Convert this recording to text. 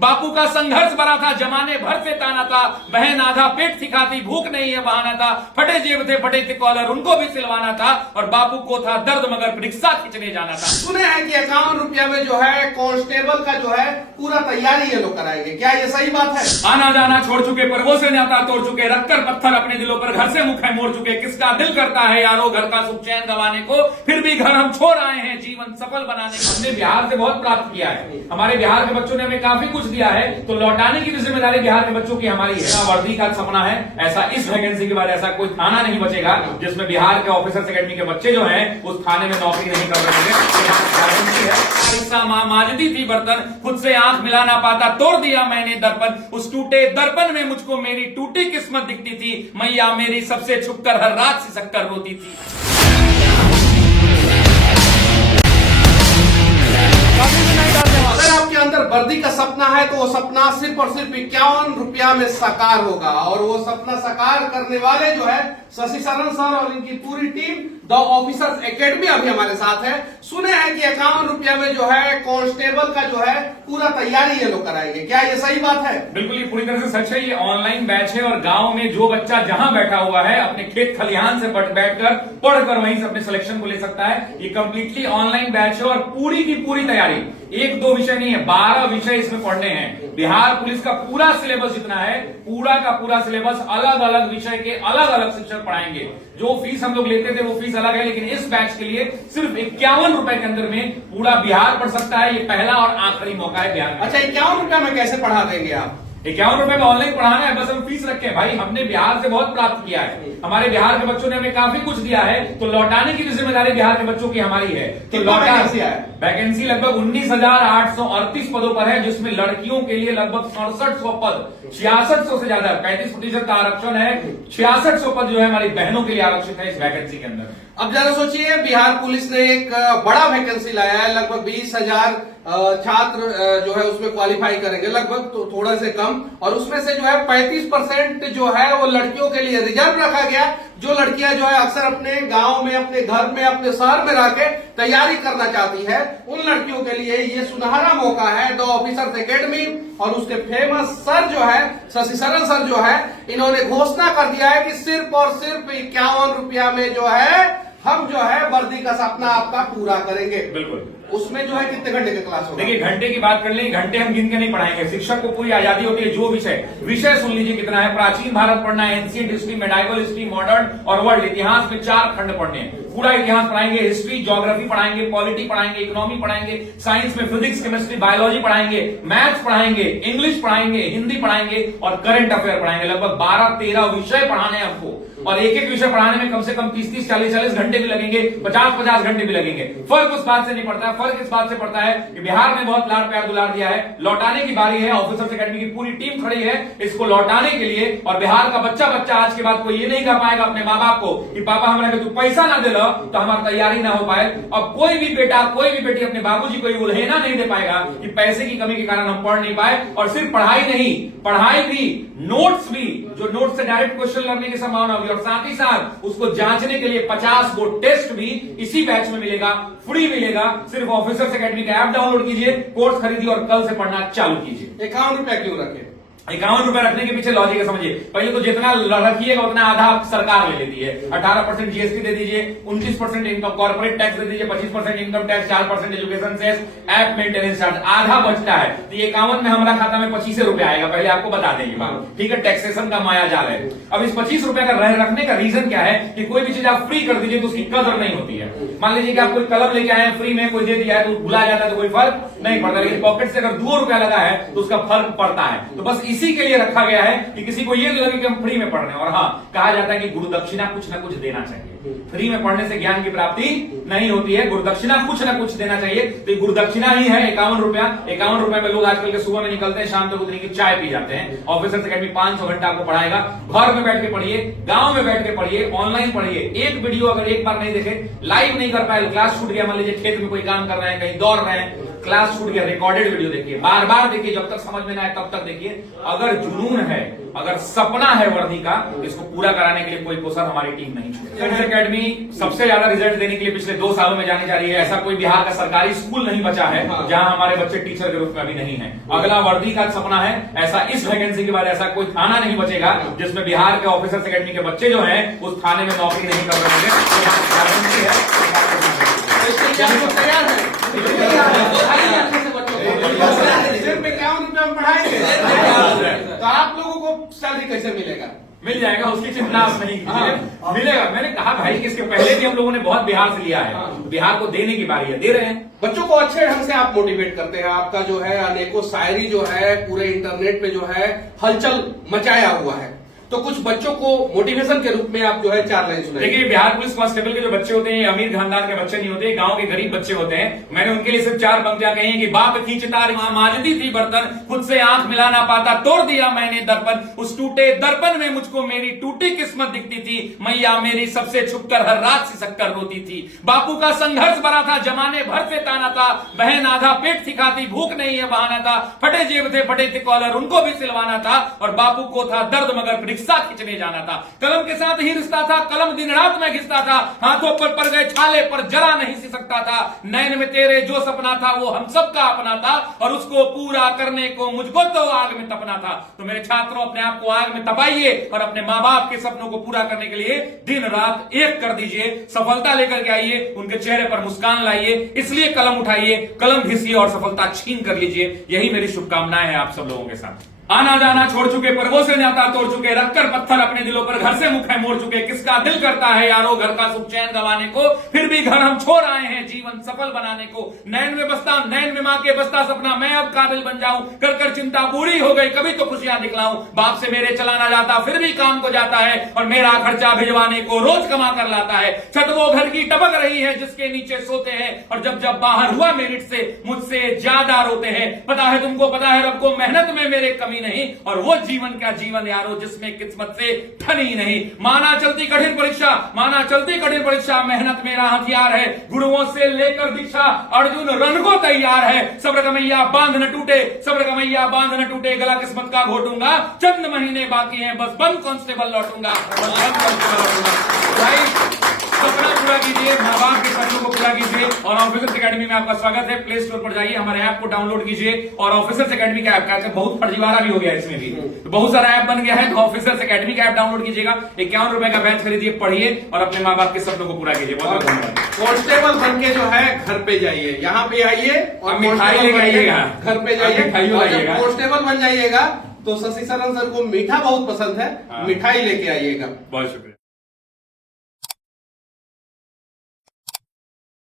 बापू का संघर्ष बड़ा था, जमाने भर से ताना था, बहन आधा पेट सिखाती, भूख नहीं है बहाना था, फटे जेब थे फटे थे कॉलर, उनको भी सिलवाना था, और बापू को था दर्द मगर रिक्शा खींचने जाना था। सुने हैं कि 51 रुपया में जो है कांस्टेबल का जो है पूरा तैयारी ये लोग कराएंगे, क्या ये सही बात है? आना जाना छोड़ चुके, पर्वों से नाता तोड़ चुके, रखकर पत्थर अपने दिलों पर घर से मुख है मोड़ चुके, किसका दिल करता है यारो घर का सुख चैन गंवाने को, फिर भी घर हम छोड़ आए हैं जीवन सफल बनाने को। हमने बिहार से बहुत प्राप्त किया है, हमारे बिहार के बच्चों ने हमें काफी कुछ दिया है, तो लौटाने की भी जिम्मेदारी बिहार के बच्चों की हमारी है। वर्दी का सपना है, ऐसा इस वैकेंसी के बाद ऐसा कोई थाना नहीं बचेगा जिसमें बिहार के ऑफिसर्स अकेडमी के बच्चे जो हैं उस थाने में नौकरी नहीं कर रहे हैं। माँ माजदी थी बर्तन, खुद से आंख मिला ना पाता, तोड़ दिया मैंने दर्पण, उस टूटे दर्पण में मुझको मेरी टूटी किस्मत दिखती थी, मैया मेरी सबसे छुपकर हर रात से शक्कर रोती थी। अगर आपके अंदर वर्दी का सपना है तो वो सपना सिर्फ और सिर्फ 51 रुपया में साकार होगा, और वो सपना साकार करने वाले जो है शशि शरण सर और इनकी पूरी टीम द ऑफिसर्स एकेडमी अभी हमारे साथ है। सुने हैं कि 51 रुपया में जो है कांस्टेबल का जो है पूरा तैयारी ये लोग कराएंगे, क्या ये सही बात है? बिल्कुल, ये पूरी तरह से सच है। ये ऑनलाइन बैच है और गांव में जो बच्चा जहां बैठा हुआ है अपने खेत खलिहान से बैठकर पढ़कर वहीं से अपने सिलेक्शन को ले सकता है। ये कंप्लीटली ऑनलाइन बैच है और पूरी की पूरी तैयारी, एक दो विषय नहीं है, 12 विषय इसमें पढ़ने हैं। बिहार पुलिस का पूरा सिलेबस जितना है, पूरा का पूरा सिलेबस, अलग अलग विषय के अलग अलग शिक्षक पढ़ाएंगे। जो फीस हम लोग लेते थे वो फीस अलग है, लेकिन इस बैच के लिए सिर्फ 51 रुपए के अंदर में पूरा बिहार पढ़ सकता है। ये पहला और आखिरी मौका है बिहार में। अच्छा, 51 रुपया में कैसे पढ़ा देंगे आप? 51 रुपए में ऑनलाइन पढ़ाना है, बस हम फीस रखे हैं। भाई हमने बिहार से बहुत प्राप्त किया है, हमारे बिहार के बच्चों ने हमें काफी कुछ दिया है, तो लौटाने की भी जिम्मेदारी बिहार के बच्चों की हमारी है। तो वैकेंसी लगभग 19,838 पदों पर है, जिसमें लड़कियों के लिए लगभग 6700 पद, 6600 से ज्यादा 35% का आरक्षण है। 6600 पद जो है हमारी बहनों के लिए आरक्षित है इस वैकेंसी के अंदर। अब जरा सोचिए, बिहार पुलिस ने एक बड़ा वैकेंसी लाया है, लगभग 20,000 छात्र जो है उसमें क्वालिफाई करेंगे, लगभग तो थोड़ा से कम, और उसमें से जो है 35% जो है वो लड़कियों के लिए रिजर्व रखा गया। जो लड़कियां जो है अक्सर अपने गांव में, अपने घर में, अपने शहर में रह के तैयारी करना चाहती है, उन लड़कियों के लिए ये सुनहरा मौका है। द ऑफिसर्स एकेडमी और उसके फेमस सर जो है शशि शरण सर जो है, इन्होंने घोषणा कर दिया है कि सिर्फ और सिर्फ 51 रुपया में जो है हम जो है वर्दी का सपना आपका पूरा करेंगे। बिल्कुल। उसमें जो है कितने घंटे की क्लास होगा? देखिए, घंटे की बात कर लें, घंटे हम गिन के नहीं पढ़ाएंगे, शिक्षक को पूरी आजादी होती है। जो विषय सुन लीजिए कितना है। प्राचीन भारत पढ़ना है, ancient history, medieval history, modern और वर्ल्ड इतिहास में 4 खंड पढ़ने हैं। पूरा इतिहास पढ़ाएंगे, हिस्ट्री, ज्योग्राफी पढ़ाएंगे, पॉलिटी पढ़ाएंगे, इकोनॉमी पढ़ाएंगे, साइंस में फिजिक्स, केमिस्ट्री, बायोलॉजी पढ़ाएंगे, मैथ्स पढ़ाएंगे, इंग्लिश पढ़ाएंगे, हिंदी पढ़ाएंगे और करंट अफेयर पढ़ाएंगे। लगभग 12-13 विषय पढ़ाने हैं हमको, और एक एक विषय पढ़ाने में कम से कम 30-30, 40-40 घंटे भी लगेंगे, 50-50 घंटे भी लगेंगे। फर्क उस बात से नहीं पड़ता है, फर्क इस बात से पड़ता है कि बिहार ने बहुत लाड प्यार दुलार दिया है, लौटाने की बारी है। ऑफिसर्स एकेडमी की पूरी टीम खड़ी है इसको लौटाने के लिए, और बिहार का बच्चा आज के बाद कोई ये नहीं कह पाएगा अपने माँ बाप को कि पापा हमारे तू पैसा ना दे लो तो हमारी तैयारी ना हो पाए। अब कोई भी बेटा, कोई भी बेटी अपने बाबूजी को उल्हेना नहीं दे पाएगा कि पैसे की कमी के कारण हम पढ़ नहीं पाए। और सिर्फ पढ़ाई नहीं, पढ़ाई भी, नोट्स भी, जो नोट्स से डायरेक्ट क्वेश्चन लर्निंग की संभावना होगी, और साथ ही साथ उसको जांचने के लिए 50 गो टेस्ट भी इसी बैच में मिलेगा, फ्री मिलेगा। सिर्फ ऑफिसर्स एकेडमी का ऐप डाउनलोड कीजिए, कोर्स खरीदिए और कल से पढ़ना चालू कीजिए। 51 रुपया क्यों रखे? 51 रुपए रखने के पीछे लॉजिक है, समझिए। पहले तो जितना रखिएगा उतना आधा सरकार ले लेती है। 18% जीएसटी दे दीजिए, 29% इनकम कॉर्पोरेट टैक्स दे दीजिए, 25% income tax, 4% education cess, app maintenance charge, आधा बचता है। तो ये 51 में हमारा खाता में 25 रुपया आएगा, पहले आपको बता देंगे बात, ठीक है। टैक्सेशन का माया जाल है। अब इस 25 रुपया का रखने का रीजन क्या है कि कोई भी चीज आप फ्री कर दीजिए तो उसकी कदर नहीं होती है। मान लीजिए कि आप कोई कलम लेके आए फ्री में, कोई दे दिया है तो भुला जाता है तो कोई फर्क नहीं पड़ता, लेकिन पॉकेट से अगर 2 रुपया लगा है तो उसका फर्क पड़ता है। तो बस इसी के लिए रखा गया है कि किसी को ये लगे कि हम फ्री में पढ़ रहे हैं। और हाँ, कहा जाता है कि गुरु दक्षिणा कुछ ना कुछ देना चाहिए। फ्री में पढ़ने से ज्ञान की प्राप्ति नहीं होती है, गुरु दक्षिणा कुछ ना कुछ देना चाहिए। तो ये गुरु दक्षिणा ही है 51 रुपया। 51 रुपए में लोग आजकल के सुबह में निकलते हैं, शाम तक उतनी की चाय पी जाते हैं। ऑफिसर्स एकेडमी 500 घंटा आपको पढ़ाएगा। घर में बैठ के पढ़िए, गांव में बैठ के पढ़िए, ऑनलाइन पढ़िए। एक वीडियो अगर एक बार नहीं देखे, लाइव नहीं कर पाए, क्लास छूट गया, मान लीजिए खेत में कोई काम कर रहे हैं, कहीं दौड़ रहे हैं, क्लास छूट गया, रिकॉर्डेड वीडियो देखिए, बार बार देखिए, जब तक समझ में ना आए तब तक देखिए। अगर जुनून है, अगर सपना है वर्दी का, इसको पूरा कराने के लिए कोई कसर हमारी टीम नहीं छोड़ेगी। एकेडमी सबसे ज्यादा रिजल्ट देने के लिए पिछले 2 सालों में जानी जा रही है। ऐसा कोई बिहार का सरकारी स्कूल नहीं बचा है जहां हमारे बच्चे टीचर के रूप में अभी नहीं है। अगला वर्दी का सपना है, ऐसा इस वैकेंसी के बाद ऐसा कोई थाना नहीं बचेगा जिसमें बिहार के ऑफिसर्स एकेडमी के बच्चे जो हैं उस थाने में नौकरी नहीं कर रहे हैं। तैयार है सिर्फ 51 रुपए में पढ़ाएंगे तो आप लोगों को सैलरी कैसे मिलेगा? मिल जाएगा, उसकी चिंता आप नहीं कीजिए, मिलेगा। मैंने कहा भाई कि इसके पहले भी हम लोगों ने बहुत बिहार से लिया है, बिहार को देने की बारी है, दे रहे हैं। बच्चों को अच्छे ढंग से आप मोटिवेट करते हैं। आपका जो है अनेकों शायरी जो है पूरे इंटरनेट पे जो है हलचल मचाया हुआ है, तो कुछ बच्चों को मोटिवेशन के रूप में आप जो है 4 लाइन सुनाइए। देखिए, बिहार पुलिस कांस्टेबल के जो बच्चे होते हैं, अमीर खानदान के बच्चे नहीं होते, गांव के गरीब बच्चे होते हैं। मैंने उनके लिए सिर्फ 4 पंक्तियां कही कि बाप खींचता मांजती थी बर्तन, खुद से आंख मिला ना पाता, तोड़ दिया मैंने दर्पण, उस टूटे दर्पण में मुझको मेरी टूटी किस्मत दिखती थी, मैया मेरी सबसे छुपकर हर रात सिसककर रोती थी। बापू का संघर्ष भरा था, जमाने भर से ताना था, बहन आधा पेट सिखाती, भूख नहीं है बहाना था, फटे जेब थे फटे थे कॉलर, उनको भी सिलवाना था, और बापू को था दर्द मगर रिक्शा खींचने जाना था। कलम के साथ ही रिश्ता था, कलम दिन रात में घिसता था, हाथों पर पड़ गए छाले पर जरा नहीं सी सकता था, नैन में तेरे जो सपना था वो हम सबका अपना था, और उसको पूरा करने को मुझको तो आग में तपना था। तो मेरे छात्रों, अपने आप को आग में तपाइए और अपने माँ बाप के सपनों को पूरा करने के लिए दिन रात एक कर दीजिए, सफलता लेकर के आइए, उनके चेहरे पर मुस्कान लाइए, इसलिए कलम उठाइए, कलम घिसिए और सफलता छीन कर लीजिए। यही मेरी शुभकामनाएं हैं आप सब लोगों के साथ। आना जाना छोड़ चुके, पर्वों से नाता तोड़ चुके, रखकर पत्थर अपने दिलों पर घर से मुख है मोड़ चुके, किसका दिल करता है यारो घर का सुख चैन गंवाने को, फिर भी घर हम छोड़ आए हैं जीवन सफल बनाने को। नैन में बसता, नैन में मां के बसता सपना, मैं अब काबिल बन जाऊं, कर कर चिंता पूरी हो गई, कभी तो खुशियां दिखलाऊं। बाप से मेरे चला ना जाता, फिर भी काम को जाता है, और मेरा खर्चा भिजवाने को रोज कमा कर लाता है। छत वो घर की टपक रही है जिसके नीचे सोते हैं, और जब जब बाहर हुआ मेरिट से मुझसे ज्यादा रोते हैं। पता है तुमको, पता है रब को, मेहनत में मेरे कमी नहीं, और वो जीवन क्या जीवन यारो जिसमें किस्मत से ठनी नहीं। माना चलती कठिन परीक्षा, माना चलती कठिन परीक्षा, मेहनत मेरा हथियार है, गुरुओं से लेकर दीक्षा, अर्जुन रण को तैयार है। सब्र का मैया बांध न टूटे, सब्र का मैया बांध न टूटे, गला किस्मत का घोटूंगा, चंद महीने बाकी हैं, बस बंद कांस्टेबल लौटूंगा। सपना पूरा कीजिए, माँ बाप के सपनों को पूरा कीजिए, और ऑफिसर्स एकेडमी में आपका स्वागत है। प्ले स्टोर पर जाइए, हमारे ऐप को डाउनलोड कीजिए, और ऑफिसर्स एकेडमी का ऐप, बहुत फर्जीवाड़ा भी हो गया इसमें भी, तो बहुत सारा ऐप बन गया है, तो ऑफिसर्स एकेडमी का ऐप डाउनलोड कीजिएगा, 51 रुपए का बैच खरीदिए, पढ़िए और अपने माँ बाप के सपनों को पूरा कीजिए। बहुत धन्यवाद। कांस्टेबल बन के जो है घर पे जाइए, यहाँ पे आइए और मिठाई लेके आइएगा, घर पे जाइए, कांस्टेबल बन जाइएगा तो शशि शरण सर को मीठा बहुत पसंद है, मिठाई लेके आइएगा। बहुत शुक्रिया।